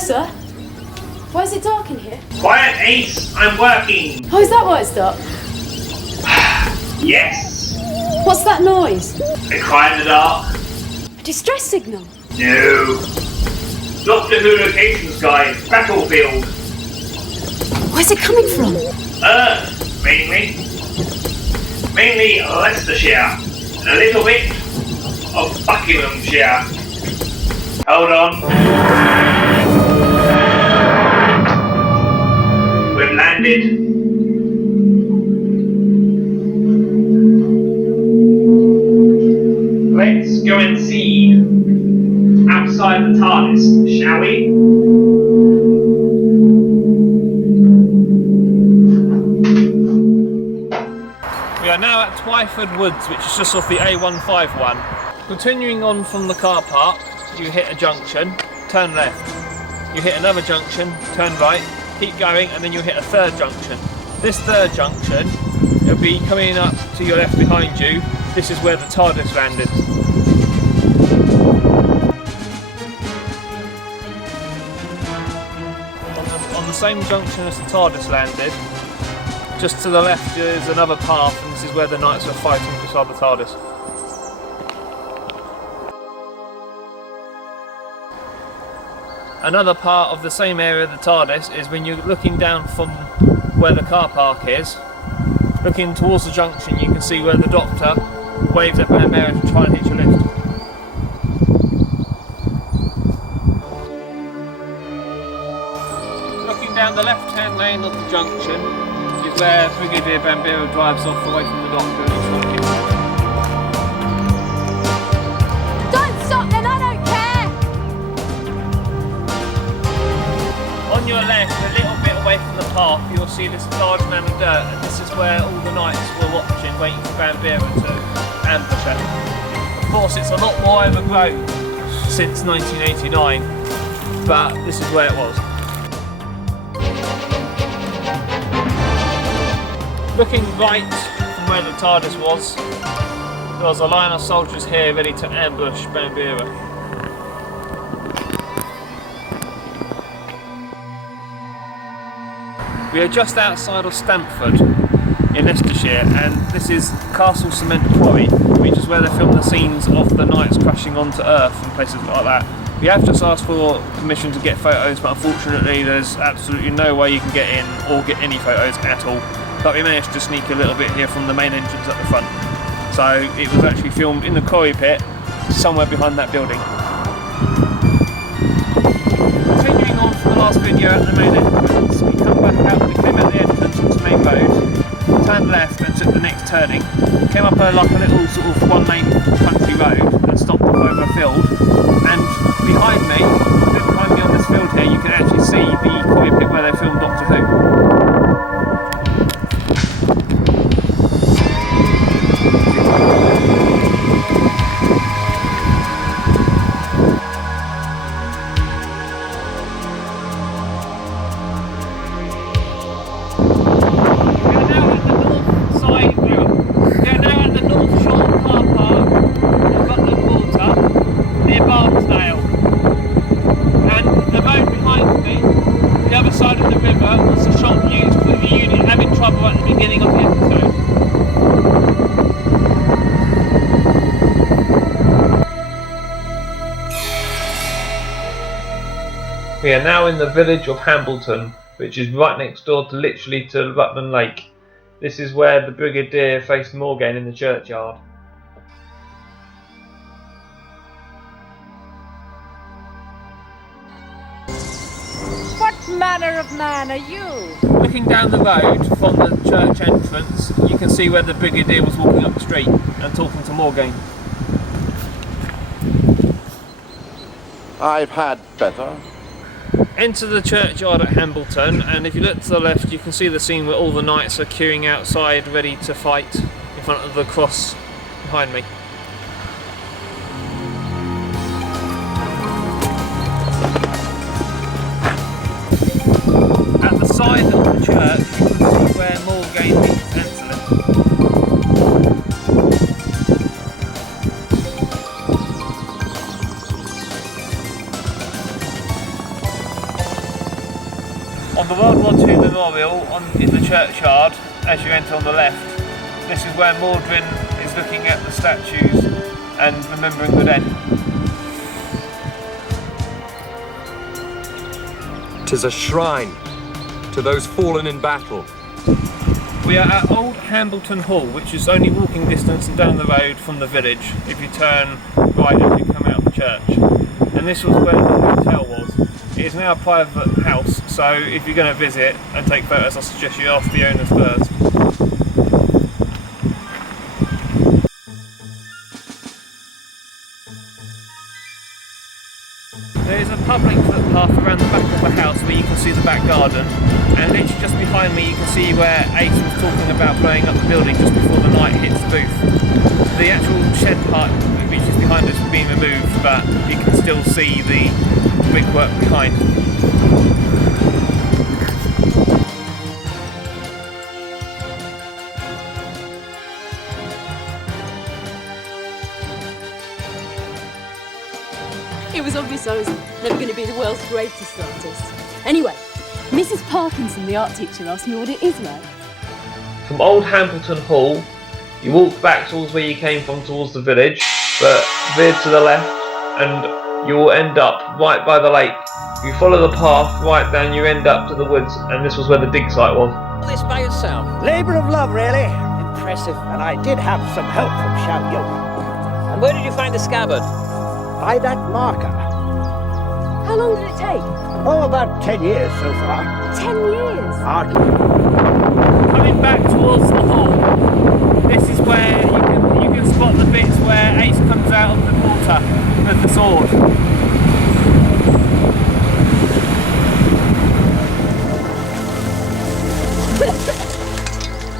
Hello, sir. Why is it dark in here? Quiet, Ace! I'm working! Oh, is that why it's dark? Yes! What's that noise? A cry in the dark? A distress signal? No. Doctor Who locations guide, battlefield. Where's it coming from? Earth, mainly. Mainly Leicestershire. And a little bit of Buckinghamshire. Hold on. We've landed. Let's go and see outside the TARDIS, shall we? We are now at Twyford Woods, which is just off the A151. Continuing on from the car park, you hit a junction, turn left. You hit another junction, turn right, keep going, and then you'll hit a third junction. This third junction, it'll be coming up to your left behind you. This is where the TARDIS landed. On the same junction as the TARDIS landed, just to the left is another path, and this is where the knights were fighting beside the TARDIS. Another part of the same area of the TARDIS is when you're looking down from where the car park is, looking towards the junction, you can see where the Doctor waves at Bambera to try and hit your lift. Looking down the left-hand lane of the junction is where Brigadier Bambera drives off away from the Doctor and he's trying to hit your lift. Don't stop then, I don't care! On your left, a little bit away from the park, you'll see this large mound of dirt, and this is where all the knights were watching, waiting for Bambera to ambush it. Of course, it's a lot more overgrown since 1989, but this is where it was. Looking right from where the TARDIS was, there was a line of soldiers here ready to ambush Bambera. We are just outside of Stamford in Leicestershire, and this is Castle Cement Quarry, which is where they filmed the scenes of the knights crashing onto Earth and places like that. We have just asked for permission to get photos, but unfortunately there's absolutely no way you can get in or get any photos at all. But we managed to sneak a little bit here from the main entrance at the front. So it was actually filmed in the quarry pit, somewhere behind that building. Continuing on from the last video at the main entrance, we came out the entrance onto the main road, turned left and took the next turning, came up like a little sort of one-lane country road and stopped off over a field, and behind me on this field here, you can actually see the quarry pit where they filmed Doctor Who. Near Barnsdale, and the road behind me, the other side of the river, was the shot used for the unit having trouble at the beginning of the episode. We are now in the village of Hambleton, which is right next door to Rutland Lake. This is where the Brigadier faced Morgaine in the churchyard. What manner of man are you? Looking down the road from the church entrance, you can see where the Brigadier was walking up the street and talking to Morgaine. I've had better. Enter the churchyard at Hambleton, and if you look to the left you can see the scene where all the knights are queuing outside ready to fight in front of the cross behind me. At the side of the church you can see where Morgaine meets Anselm. On the World War II memorial in the churchyard, as you enter on the left, this is where Mordrin is looking at the statues and remembering the dead. 'Tis a shrine to those fallen in battle. We are at Old Hambleton Hall, which is only walking distance and down the road from the village if you turn right as you come out of the church. And this was where the hotel was. It is now a private house, so if you're going to visit and take photos, I suggest you ask the owners first. There is a public footpath around the back of the house where you can see the back garden, and literally just behind me you can see where Ace was talking about blowing up the building just before the night hits the booth. The actual shed part which is behind us has been removed, but you can still see the brickwork behind. It was obvious I was never going to be the world's greatest artist. Anyway, Mrs. Parkinson, the art teacher, asked me what it is like. From Old Hambleton Hall, you walk back towards where you came from, towards the village, but veer to the left and you will end up right by the lake. You follow the path right down, you end up to the woods, and this was where the dig site was. This by yourself? Labour of love, really. Impressive. And I did have some help from Shao Yong. And where did you find the scabbard? By that marker. How long did it take? Oh, about 10 years so far. 10 years? Hardly. Coming back towards the hall, this is where you can spot the bits where Ace comes out of the water with the sword.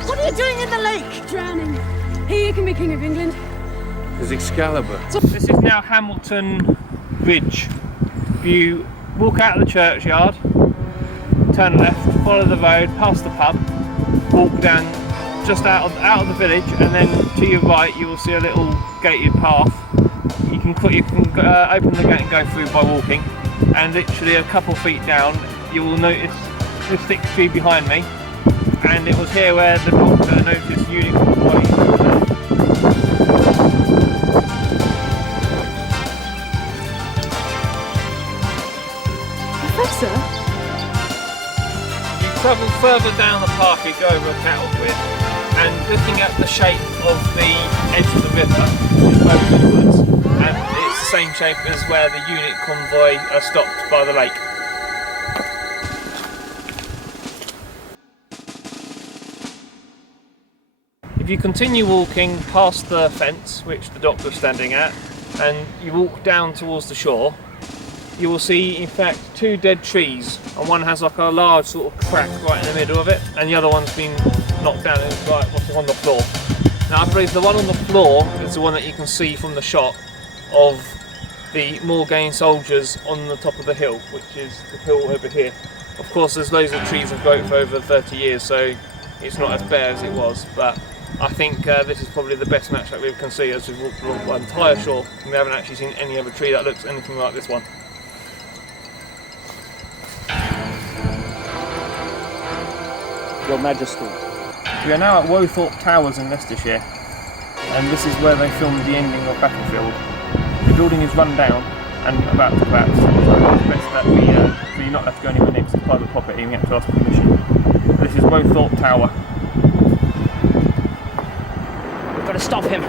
What are you doing in the lake? Drowning. Here you can be King of England. There's Excalibur. This is now Hambleton Bridge. If you walk out of the churchyard, turn left, follow the road, past the pub, walk down just out of the village, and then to your right you will see a little gated path. You can open the gate and go through by walking, and literally a couple feet down you will notice this thick tree behind me, and it was here where the doctor noticed unicorn bodies. Professor? You travel further down the path, you go over a cattle grid, and looking at the shape of the edge of the river is Twyford Woods, and it's the same shape as where the unit convoy are stopped by the lake. If you continue walking past the fence, which the doctor is standing at, and you walk down towards the shore, you will see in fact two dead trees, and one has like a large sort of crack right in the middle of it, and the other one's been knocked down and it's right on the floor. Now I believe the one on the floor is the one that you can see from the shot of the Morgaine soldiers on the top of the hill, which is the hill over here. Of course there's loads of trees have grown for over 30 years, so it's not as bare as it was, but I think this is probably the best match that we can see as we've walked along the entire shore, and we haven't actually seen any other tree that looks anything like this one. Your Majesty. We are now at Wothorpe Towers in Leicestershire, and this is where they filmed the ending of Battlefield. The building is run down and about to collapse, so it's best that we so you're not allowed to go anywhere near because it's private property and we have to ask permission. This is Wothorpe Tower. We've got to stop him.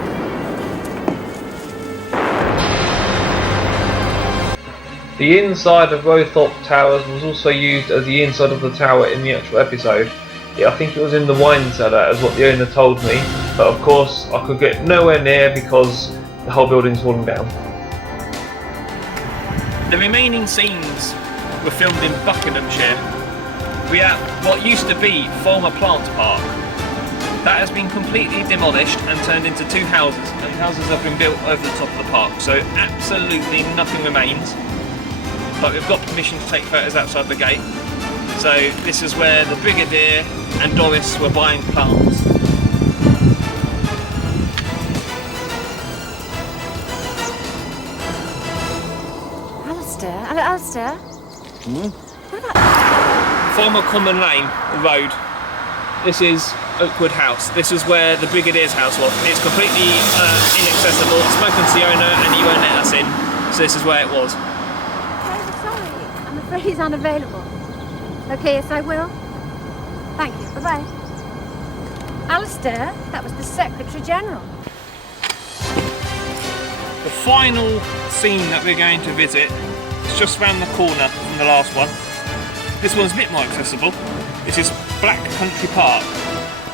The inside of Wothorpe Towers was also used as the inside of the tower in the actual episode. I think it was in the wine cellar, as what the owner told me, but of course I could get nowhere near because the whole building's fallen down. The remaining scenes were filmed in Buckinghamshire. We are at what used to be Fulmer Plant Park. That has been completely demolished and turned into two houses, and houses have been built over the top of the park, so absolutely nothing remains. But we've got permission to take photos outside the gate. So this is where the Brigadier and Doris were buying plants. Alistair? For Farmer Common Lane road. This is Oakwood House. This is where the Brigadier's house was. It's completely inaccessible. I've spoken to the owner and he won't let us in. So this is where it was. Okay, I'm sorry. I'm afraid he's unavailable. Okay, yes, I will. Thank you. Bye-bye. Alistair, that was the Secretary General. The final scene that we're going to visit is just round the corner from the last one. This one's a bit more accessible. This is Black Country Park,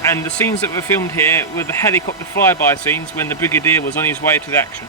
and the scenes that were filmed here were the helicopter flyby scenes when the Brigadier was on his way to the action.